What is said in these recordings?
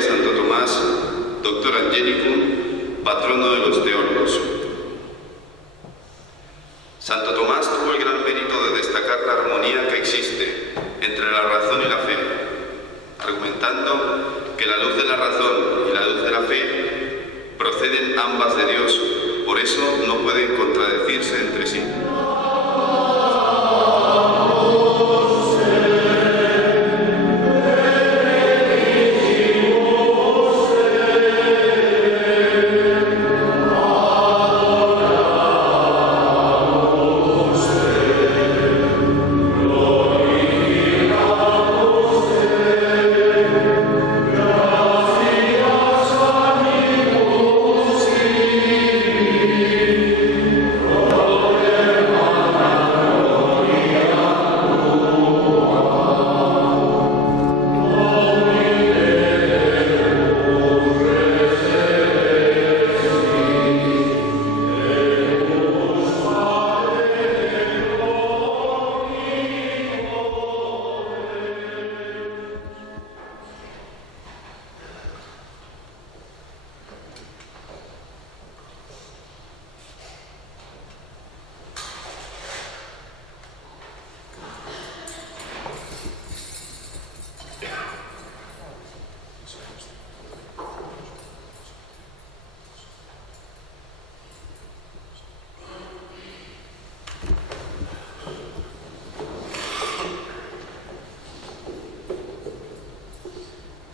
de Santo Tomás, Doctor Angelicum, patrono de los teólogos. Santo Tomás tuvo el gran mérito de destacar la armonía que existe entre la razón y la fe, argumentando que la luz de la razón y la luz de la fe proceden ambas de Dios, por eso no pueden contradecirse entre sí.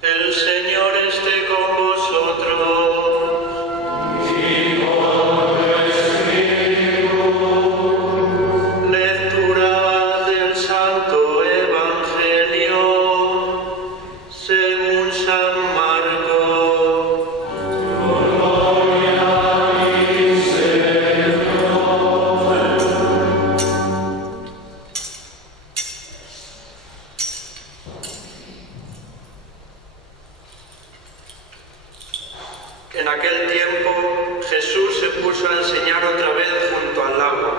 El Señor esté con vosotros. Y con tu espíritu. Lectura del Santo Evangelio según San Marcos. Gloria a ti, Señor. En aquel tiempo Jesús se puso a enseñar otra vez junto al lago.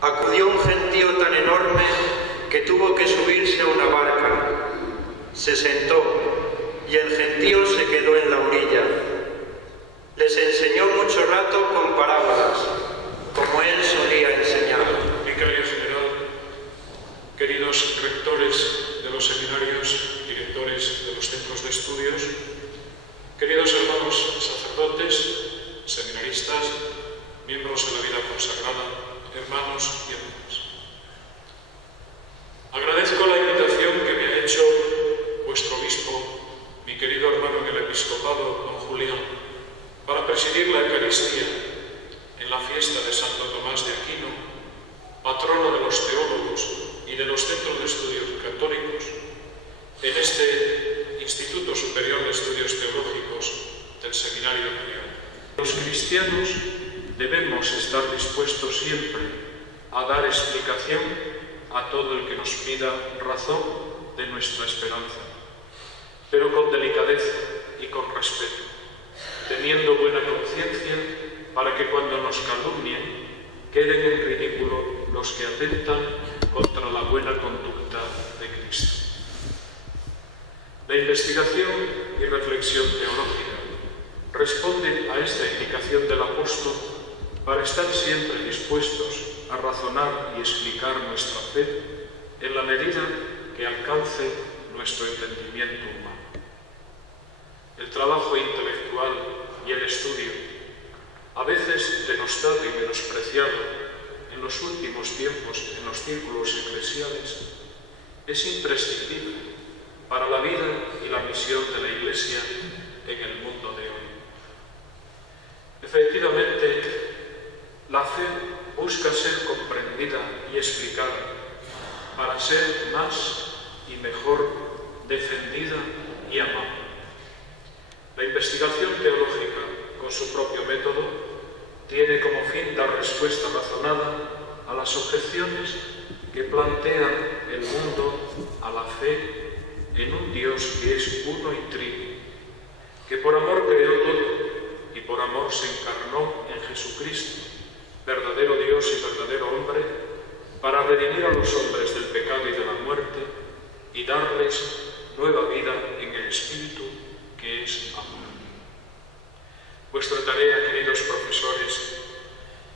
Acudió un gentío tan enorme que tuvo que subirse a una barca. Se sentó y el gentío se quedó en la orilla. Les enseñó mucho rato con parábolas, como él solía enseñar. Vicario General, queridos rectores de los seminarios, directores de los centros de estudios, queridos hermanos sacerdotes, seminaristas, miembros de la vida consagrada, hermanos y hermanas. Agradezco la invitación que me ha hecho vuestro obispo, mi querido hermano en el episcopado, don Julián, para presidir la Eucaristía en la fiesta de Santo Tomás de Aquino, patrono de los teólogos y de los centros de estudios católicos, en este Instituto Superior de Estudios Teológicos del Seminario Mayor. Los cristianos debemos estar dispuestos siempre a dar explicación a todo el que nos pida razón de nuestra esperanza, pero con delicadeza y con respeto, teniendo buena conciencia para que cuando nos calumnien queden en ridículo los que atentan contra la buena conducta de Cristo. La investigación y reflexión teológica responde a esta indicación del apóstol para estar siempre dispuestos a razonar y explicar nuestra fe en la medida que alcance nuestro entendimiento humano. El trabajo intelectual y el estudio, a veces denostado y menospreciado en los últimos tiempos en los círculos eclesiales, es imprescindible para la vida y la misión de la Iglesia en el mundo de hoy. Efectivamente, la fe busca ser comprendida y explicada para ser más y mejor defendida y amada. La investigación teológica, con su propio método, tiene como fin dar respuesta razonada a las objeciones que plantea el mundo a la fe en un Dios que es uno y trino, que por amor creó todo y por amor se encarnó en Jesucristo, verdadero Dios y verdadero hombre, para redimir a los hombres del pecado y de la muerte y darles nueva vida en el Espíritu Vuestra tarea, queridos profesores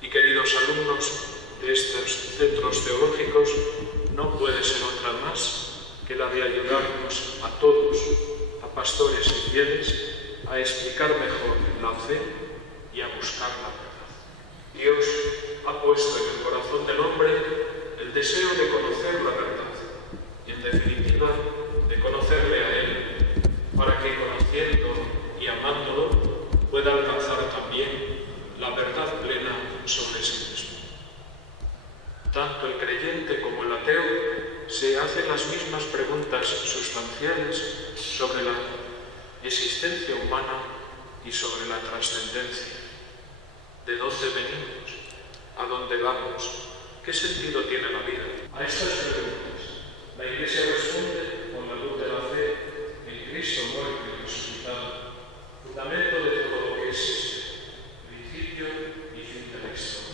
y queridos alumnos de estos centros teológicos, no puede ser otra más que la de ayudarnos a todos, a pastores y fieles, a explicar mejor la fe y a buscar la verdad. Dios ha puesto en el corazón del hombre el deseo de conocer la verdad y, en definitiva, de conocerle a Él, para que, conociéndolo y amándolo, pueda alcanzar también la verdad plena sobre sí mismo. Tanto el creyente como el ateo se hacen las mismas preguntas sustanciales sobre la existencia humana y sobre la trascendencia. ¿De dónde venimos? ¿A dónde vamos? ¿Qué sentido tiene la vida? A estas preguntas, la Iglesia responde con la luz de la fe en Cristo muerto y resucitado, fundamento de todo lo que existe, principio y fin de la historia.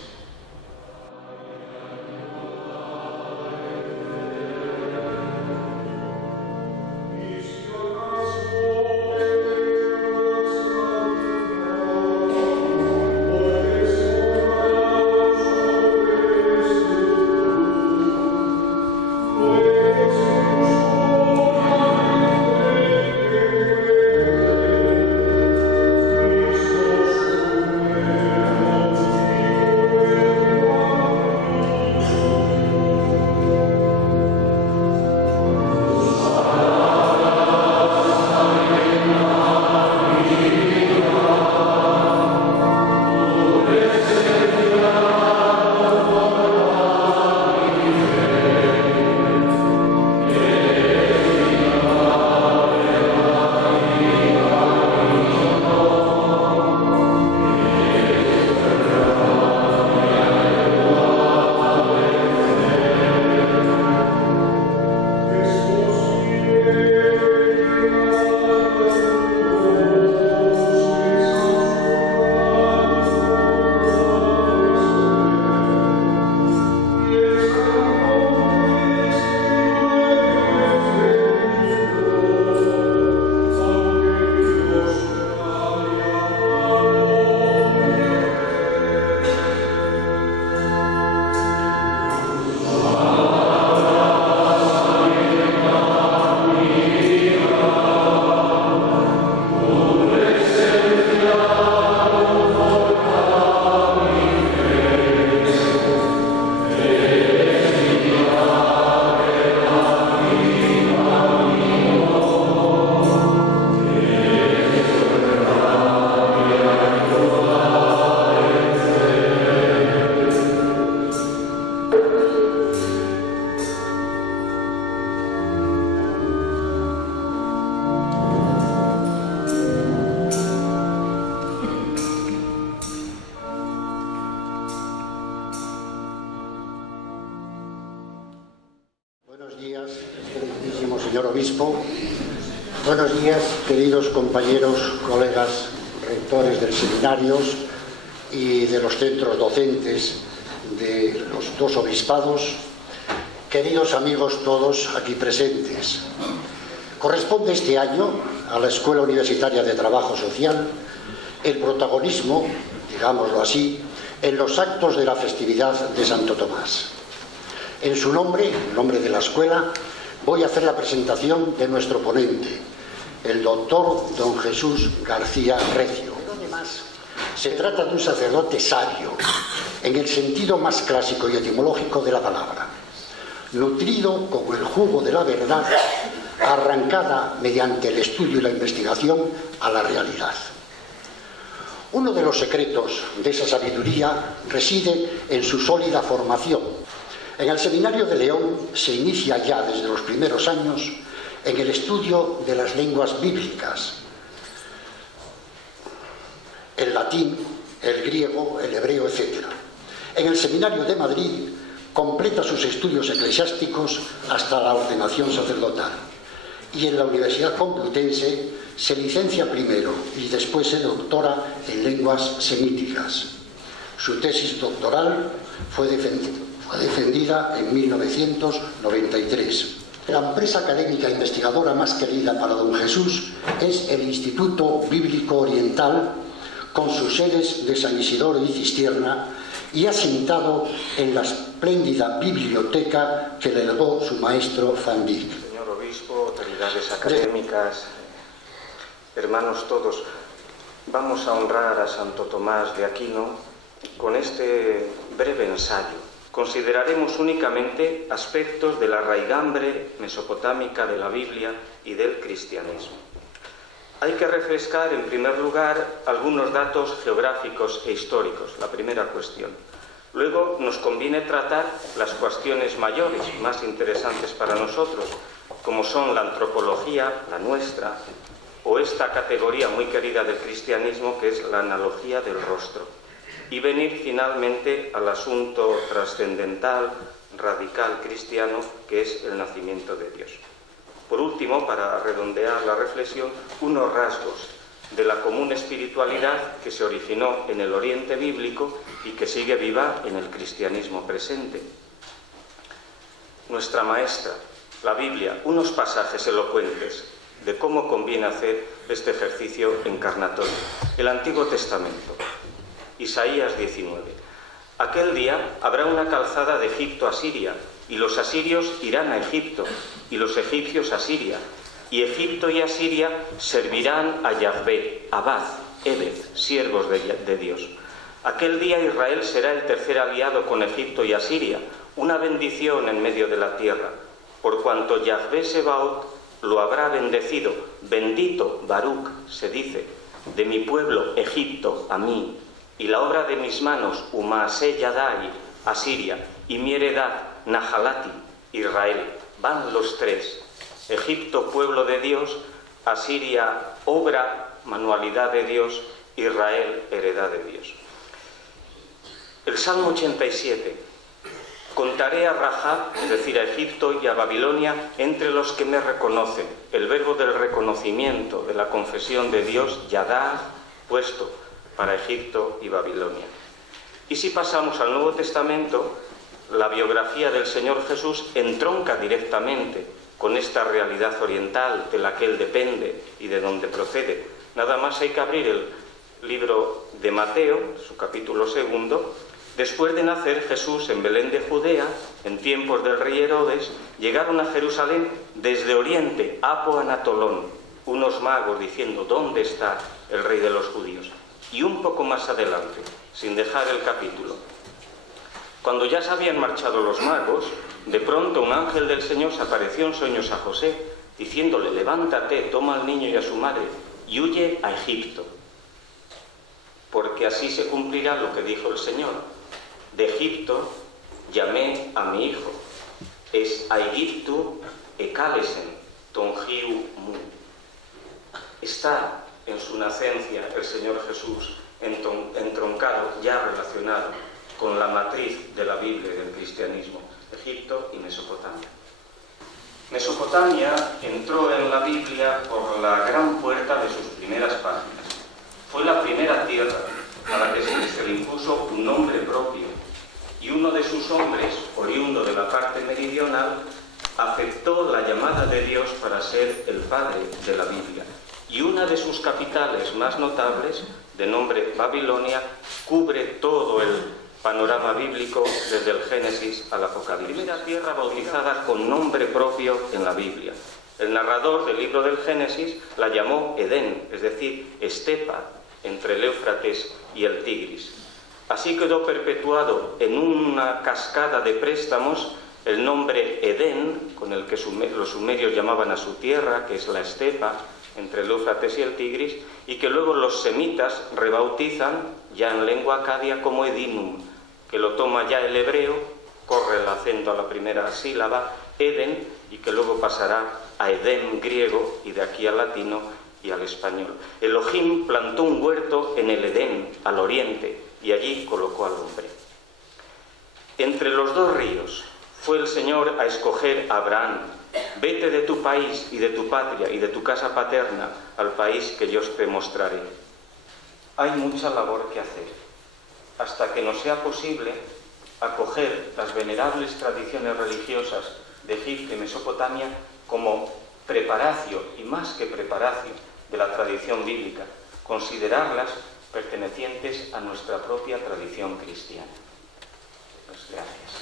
Señor Obispo, buenos días, queridos compañeros, colegas, rectores de seminarios y de los centros docentes de los dos obispados, queridos amigos todos aquí presentes. Corresponde este año a la Escuela Universitaria de Trabajo Social el protagonismo, digámoslo así, en los actos de la festividad de Santo Tomás. En su nombre, en nombre de la escuela, voy a hacer la presentación de nuestro ponente, el doctor don Jesús García Recio. Además, se trata de un sacerdote sabio, en el sentido más clásico y etimológico de la palabra, nutrido con el jugo de la verdad, arrancada mediante el estudio y la investigación a la realidad. Uno de los secretos de esa sabiduría reside en su sólida formación. En el Seminario de León se inicia ya desde los primeros años en el estudio de las lenguas bíblicas, el latín, el griego, el hebreo, etc. En el Seminario de Madrid completa sus estudios eclesiásticos hasta la ordenación sacerdotal. Y en la Universidad Complutense se licencia primero y después se doctora en lenguas semíticas. Su tesis doctoral fue defendida en 1993. La empresa académica investigadora más querida para don Jesús es el Instituto Bíblico Oriental, con sus sedes de San Isidoro y Cistierna, y asentado en la espléndida biblioteca que le legó su maestro Van Dyck. Señor Obispo, autoridades académicas, hermanos todos, vamos a honrar a Santo Tomás de Aquino con este breve ensayo. Consideraremos únicamente aspectos de la raigambre mesopotámica de la Biblia y del cristianismo. Hay que refrescar, en primer lugar, algunos datos geográficos e históricos, la primera cuestión. Luego nos conviene tratar las cuestiones mayores, más interesantes para nosotros, como son la antropología, la nuestra, o esta categoría muy querida del cristianismo, que es la analogía del rostro. Y venir finalmente al asunto trascendental, radical cristiano, que es el nacimiento de Dios. Por último, para redondear la reflexión, unos rasgos de la común espiritualidad que se originó en el Oriente bíblico y que sigue viva en el cristianismo presente. Nuestra maestra, la Biblia, unos pasajes elocuentes de cómo conviene hacer este ejercicio encarnatorio. El Antiguo Testamento, Isaías 19. Aquel día habrá una calzada de Egipto a Siria, y los asirios irán a Egipto, y los egipcios a Siria, y Egipto y Asiria servirán a Yahvé, Abad, Ebed, siervos de Dios. Aquel día Israel será el tercer aliado con Egipto y Asiria, una bendición en medio de la tierra, por cuanto Yahvé Sebaot lo habrá bendecido. Bendito, Baruch, se dice, de mi pueblo Egipto a mí, y la obra de mis manos, Umaasé Yadai, Asiria, y mi heredad, Nahalati, Israel. Van los tres. Egipto, pueblo de Dios; Asiria, obra, manualidad de Dios; Israel, heredad de Dios. El Salmo 87. Contaré a Rahab, es decir, a Egipto y a Babilonia, entre los que me reconocen. El verbo del reconocimiento, de la confesión de Dios, Yadá, puesto para Egipto y Babilonia. Y si pasamos al Nuevo Testamento, la biografía del Señor Jesús entronca directamente con esta realidad oriental de la que Él depende y de donde procede. Nada más hay que abrir el libro de Mateo, su capítulo 2. Después de nacer Jesús en Belén de Judea, en tiempos del rey Herodes, llegaron a Jerusalén desde Oriente, Apo Anatolón, unos magos diciendo: ¿dónde está el rey de los judíos? Y un poco más adelante, sin dejar el capítulo, cuando ya se habían marchado los magos, de pronto un ángel del Señor se apareció en sueños a José, diciéndole: levántate, toma al niño y a su madre, y huye a Egipto, porque así se cumplirá lo que dijo el Señor: de Egipto llamé a mi hijo, es a Egipto ekalesen tongiu mu. Está en su nacencia el Señor Jesús entroncado, ya relacionado con la matriz de la Biblia y del cristianismo, Egipto y Mesopotamia. Mesopotamia entró en la Biblia por la gran puerta de sus primeras páginas. Fue la primera tierra a la que se le impuso un nombre propio, y uno de sus hombres, oriundo de la parte meridional, aceptó la llamada de Dios para ser el padre de la Biblia. Y una de sus capitales más notables, de nombre Babilonia, cubre todo el panorama bíblico desde el Génesis al Apocalipsis. Primera tierra bautizada con nombre propio en la Biblia. El narrador del libro del Génesis la llamó Edén, es decir, estepa, entre el Éufrates y el Tigris. Así quedó perpetuado en una cascada de préstamos el nombre Edén, con el que los sumerios llamaban a su tierra, que es la estepa, entre el Éufrates y el Tigris, y que luego los semitas rebautizan ya en lengua acadia como Edinum, que lo toma ya el hebreo, corre el acento a la primera sílaba, Eden, y que luego pasará a Edén griego, y de aquí al latino y al español. Elohim plantó un huerto en el Edén, al oriente, y allí colocó al hombre. Entre los dos ríos fue el Señor a escoger a Abraham: vete de tu país y de tu patria y de tu casa paterna al país que yo te mostraré. Hay mucha labor que hacer, hasta que nos sea posible acoger las venerables tradiciones religiosas de Egipto y Mesopotamia como preparación, y más que preparación, de la tradición bíblica, considerarlas pertenecientes a nuestra propia tradición cristiana. Pues gracias.